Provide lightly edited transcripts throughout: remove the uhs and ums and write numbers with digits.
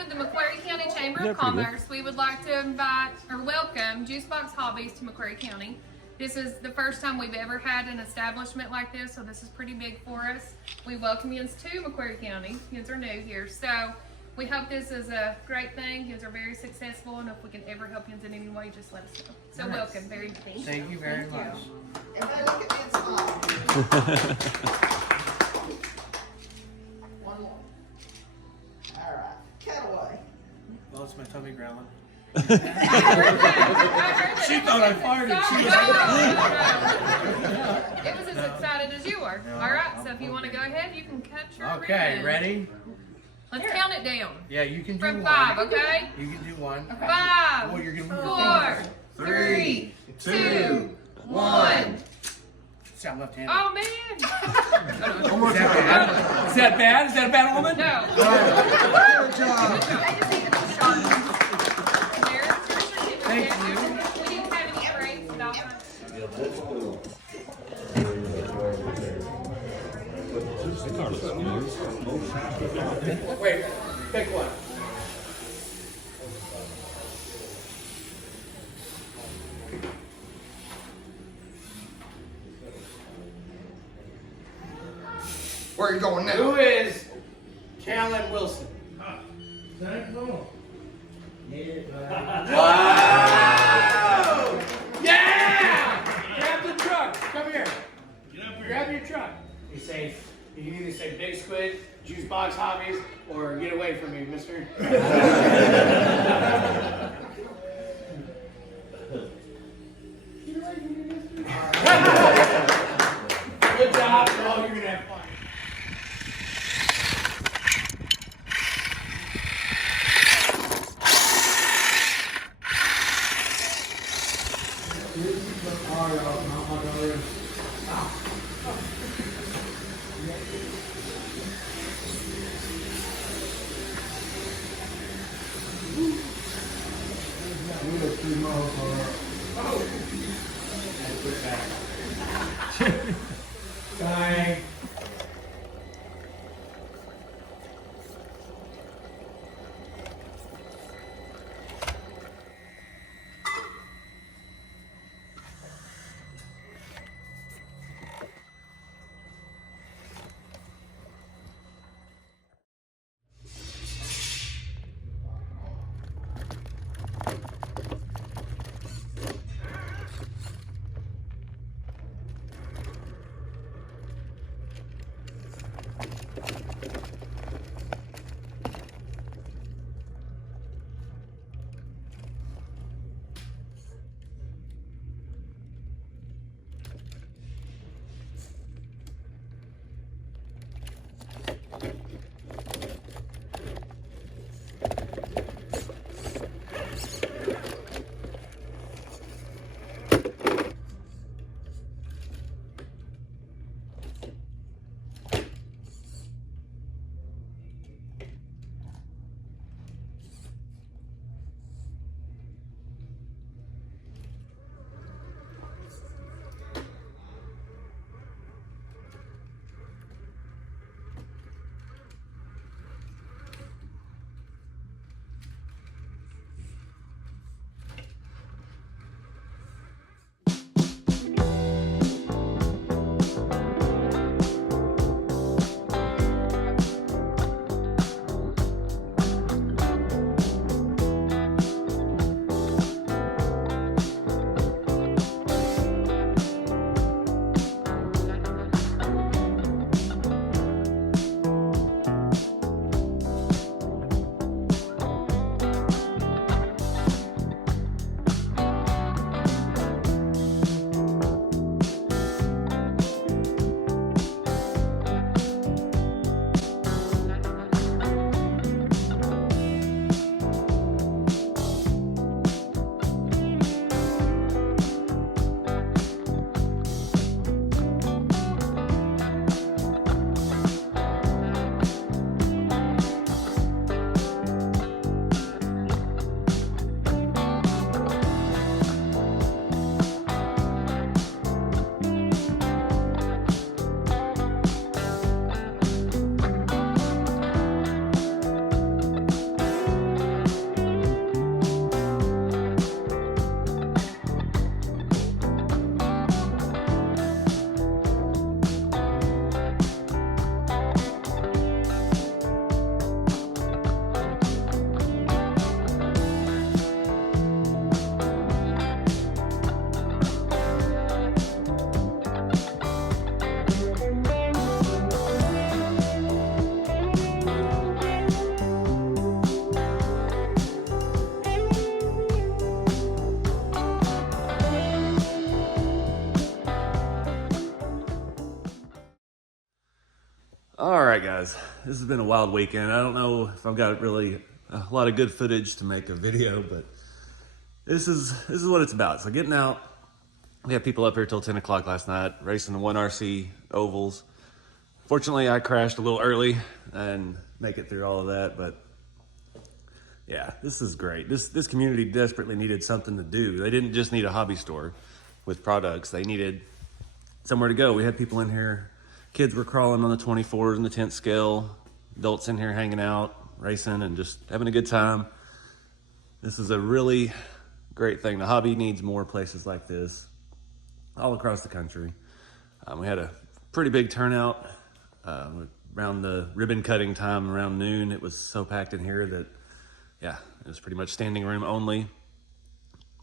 of the McQuarrie County Chamber of Commerce, we would like to invite or welcome Juicebox Hobbies to McQuarrie County. This is the first time we've ever had an establishment like this, so this is pretty big for us. We welcome you to McQuarrie County. You are new here, so we hope this is a great thing. You are very successful, and if we can ever help you in any way, just let us know. So welcome, very much. Thank you very much. Everybody look at me and smile. One more. All right, cut away. Well, it's my tummy growling. I heard that. She thought I farted. It was as excited as you were. All right, so if you want to go ahead, you can cut your Okay, ribbon. ready? Let's count it down. Yeah, you can do From one. 5, okay? You can do one. 5, Well, you're gonna move your 4, fingers. 3, 2, 1. See, I'm left-handed. Oh man! One more time. Is that bad? Is that a bad woman? No. Good job. Thank you. We didn't have any breaks, Doctor. Wait, pick one. Where are you going now? Who is Callan Wilson? Wow! Yeah! Grab the truck. Come here. Grab your truck. You say, you can either say Big Squid, Juicebox Hobbies, or get away from me, mister. Good job. Oh, you're gonna have fun. Bye. All right, guys, this has been a wild weekend. I don't know if I've got really a lot of good footage to make a video, but this is what it's about. So getting out, we had people up here till 10 o'clock last night, racing the 1RC ovals. Fortunately, I crashed a little early and make it through all of that, but yeah, this is great. This community desperately needed something to do. They didn't just need a hobby store with products. They needed somewhere to go. We had people in here. Kids were crawling on the 24s and the 10th scale. Adults in here hanging out, racing, and just having a good time. This is a really great thing. The hobby needs more places like this all across the country. We had a pretty big turnout around the ribbon cutting time, around noon. It was so packed in here that, yeah, it was pretty much standing room only.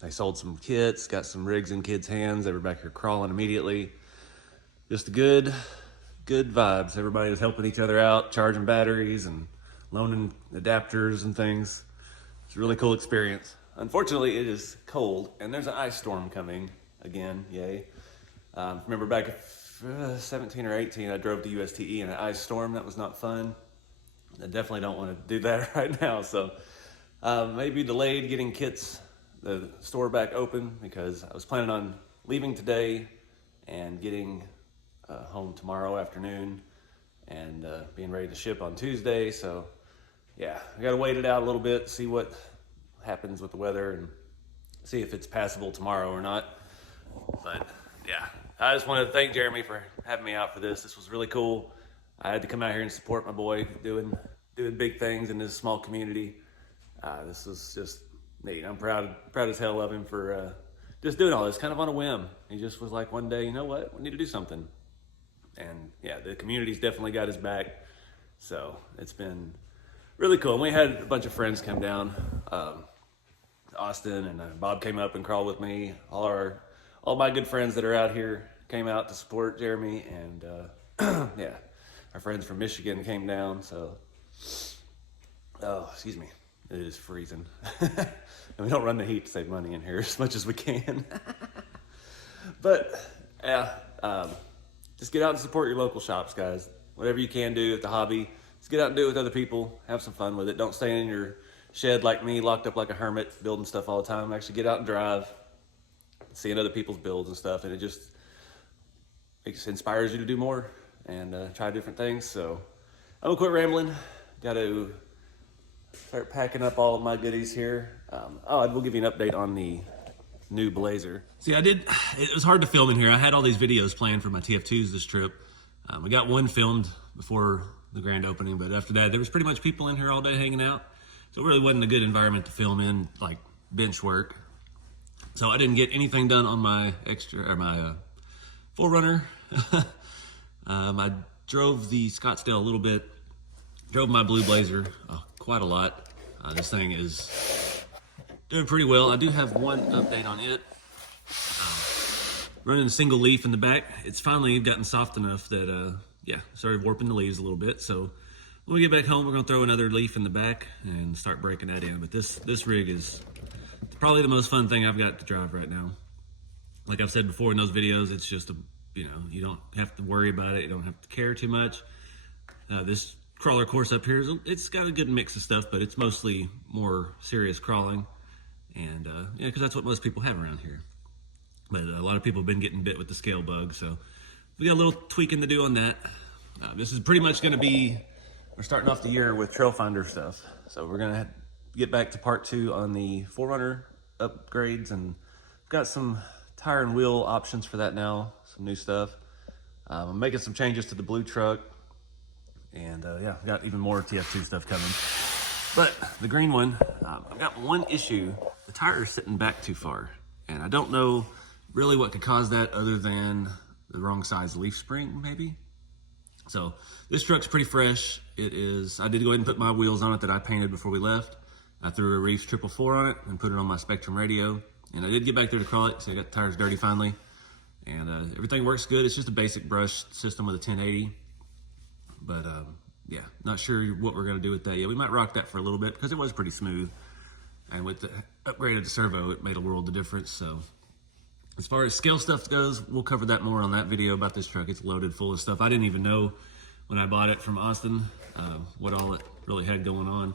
They sold some kits, got some rigs in kids' hands. They were back here crawling immediately. Just good vibes. Everybody was helping each other out, charging batteries and loaning adapters and things. It's a really cool experience. Unfortunately, it is cold and there's an ice storm coming again, yay. Remember back at 17 or 18, I drove to USTE in an ice storm. That was not fun. I definitely don't want to do that right now. So maybe delayed getting the store back open, because I was planning on leaving today and getting home tomorrow afternoon and being ready to ship on Tuesday. So yeah, I gotta wait it out a little bit, see what happens with the weather and see if it's passable tomorrow or not. But yeah, I just wanted to thank Jeremy for having me out for this. This was really cool. I had to come out here and support my boy doing big things in this small community. This was just neat. I'm proud as hell of him for just doing all this kind of on a whim. He just was like, one day, you know what, we need to do something. And yeah, the community's definitely got his back. So it's been really cool. And we had a bunch of friends come down. Austin and Bob came up and crawled with me. All my good friends that are out here came out to support Jeremy. And yeah, our friends from Michigan came down. So, oh, excuse me. It is freezing. And we don't run the heat to save money in here as much as we can. But yeah, just get out and support your local shops, guys. Whatever you can do at the hobby, just get out and do it with other people. Have some fun with it. Don't stay in your shed like me, locked up like a hermit, building stuff all the time. Actually get out and drive, seeing other people's builds and stuff, and it just inspires you to do more and try different things. So I'm gonna quit rambling. Got to start packing up all of my goodies here. I will give you an update on the new Blazer. See, it was hard to film in here. I had all these videos planned for my TF2s this trip. We got one filmed before the grand opening, but after that, there was pretty much people in here all day hanging out. So it really wasn't a good environment to film in, like bench work. So I didn't get anything done on my my 4Runner. I drove the Scottsdale a little bit, drove my blue Blazer quite a lot. This thing is doing pretty well. I do have one update on it. Running a single leaf in the back. It's finally gotten soft enough that, yeah, started warping the leaves a little bit. So when we get back home, we're gonna throw another leaf in the back and start breaking that in. But this rig is probably the most fun thing I've got to drive right now. Like I've said before in those videos, it's just you don't have to worry about it. You don't have to care too much. This crawler course up here, it's got a good mix of stuff, but it's mostly more serious crawling. And yeah, because that's what most people have around here. But a lot of people have been getting bit with the scale bug, so we got a little tweaking to do on that. This is pretty much gonna be, we're starting off the year with trail finder stuff. So we're gonna get back to part 2 on the 4Runner upgrades, and got some tire and wheel options for that now, some new stuff. I'm making some changes to the blue truck, and yeah, I've got even more TF2 stuff coming. But the green one, I've got one issue. The tire is sitting back too far, and I don't know really what could cause that other than the wrong size leaf spring, maybe. So this truck's pretty fresh. It is, I did go ahead and put my wheels on it that I painted before we left. I threw a Reeves 444 on it and put it on my Spectrum radio. And I did get back there to crawl it, so I got the tires dirty finally. And everything works good. It's just a basic brush system with a 1080. But yeah, not sure what we're gonna do with that yet. We might rock that for a little bit because it was pretty smooth. And with the upgrade of the servo, it made a world of difference. So as far as scale stuff goes, we'll cover that more on that video about this truck. It's loaded full of stuff. I didn't even know when I bought it from Austin, what all it really had going on.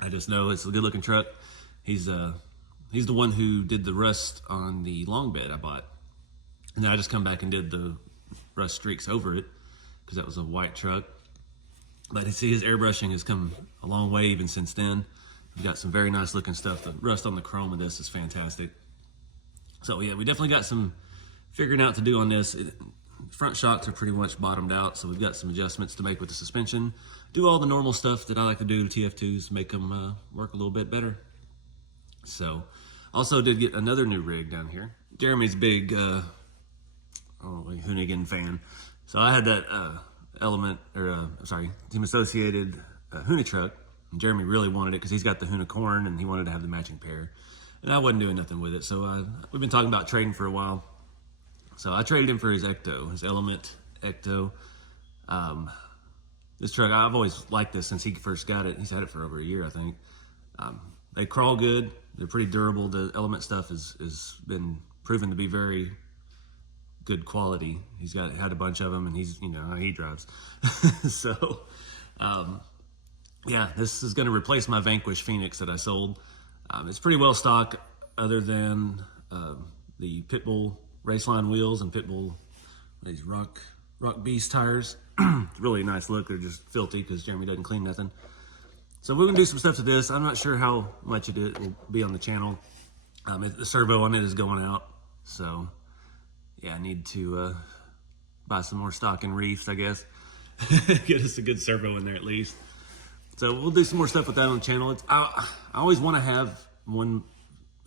I just know it's a good looking truck. He's the one who did the rust on the long bed I bought. And then I just come back and did the rust streaks over it because that was a white truck. But you see his airbrushing has come a long way even since then. We've got some very nice looking stuff. The rust on the chrome of this is fantastic. So yeah, we definitely got some figuring out to do on this. Front shocks are pretty much bottomed out, so we've got some adjustments to make with the suspension. Do all the normal stuff that I like to do to TF2s, make them work a little bit better. So, also did get another new rig down here. Jeremy's big Hoonigan fan. So I had that Team Associated Hoona truck. And Jeremy really wanted it because he's got the Hoonicorn and he wanted to have the matching pair. And I wasn't doing nothing with it, so we've been talking about trading for a while. So I traded him for his Ecto, his Element Ecto. This truck, I've always liked this since he first got it. He's had it for over a year, I think. They crawl good. They're pretty durable. The Element stuff has been proven to be very good quality. He's had a bunch of them, and you know how he drives. So, yeah, this is going to replace my Vanquish Phoenix that I sold. It's pretty well stocked, other than the Pitbull Raceline wheels and Pitbull these Rock Beast tires. It's really a nice look. They're just filthy because Jeremy doesn't clean nothing. So we're gonna do some stuff to this. I'm not sure how much it will be on the channel. The servo on it is going out, so yeah, I need to buy some more stock and reefs, I guess. Get us a good servo in there at least. So we'll do some more stuff with that on the channel. I always want to have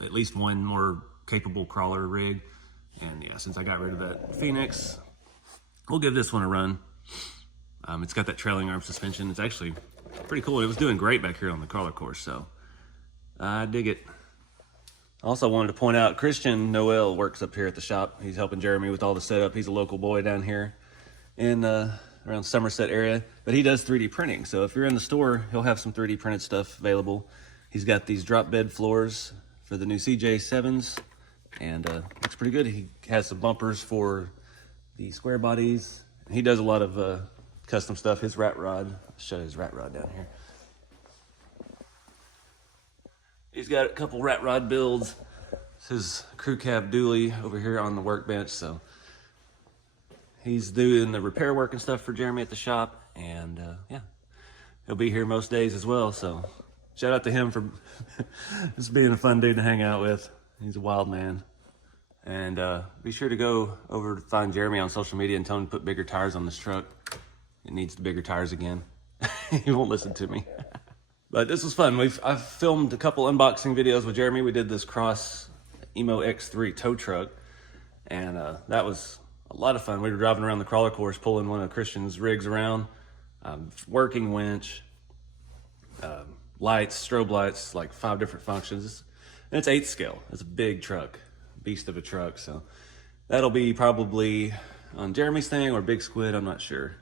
at least one more capable crawler rig. And yeah, since I got rid of that Phoenix, we'll give this one a run. It's got that trailing arm suspension. It's actually pretty cool. It was doing great back here on the crawler course, so I dig it. Also wanted to point out, Christian Noel works up here at the shop. He's helping Jeremy with all the setup. He's a local boy down here in around Somerset area, but he does 3D printing. So if you're in the store, he'll have some 3D printed stuff available. He's got these drop bed floors for the new CJ7s, and looks pretty good. He has some bumpers for the square bodies. He does a lot of custom stuff. His rat rod, I'll show you his rat rod down here. He's got a couple rat rod builds. This is crew cab dually over here on the workbench, so he's doing the repair work and stuff for Jeremy at the shop, and yeah, he'll be here most days as well, so shout out to him for just being a fun dude to hang out with. He's a wild man. And be sure to go over to find Jeremy on social media and tell him to put bigger tires on this truck. It needs the bigger tires again. He won't listen to me. But this was fun. I've filmed a couple unboxing videos with Jeremy. We did this Cross Emo X3 tow truck, and that was a lot of fun. We were driving around the crawler course, pulling one of Christian's rigs around, working winch, lights, strobe lights, like 5 different functions. And it's 8 scale. It's a big truck, beast of a truck. So that'll be probably on Jeremy's thing or Big Squid, I'm not sure.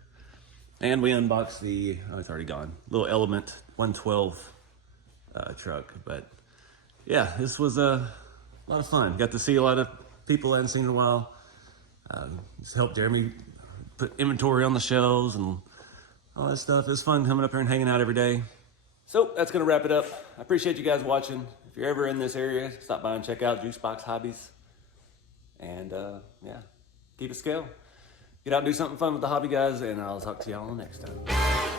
And we unboxed the, oh, it's already gone, little Element 112 truck. But yeah, this was a lot of fun. Got to see a lot of people I hadn't seen in a while. Just helped Jeremy put inventory on the shelves and all that stuff. It's fun coming up here and hanging out every day. So that's gonna wrap it up. I appreciate you guys watching. If you're ever in this area, stop by and check out Juicebox Hobbies. And yeah, keep it scale. Get out and do something fun with the hobby, guys, and I'll talk to y'all next time.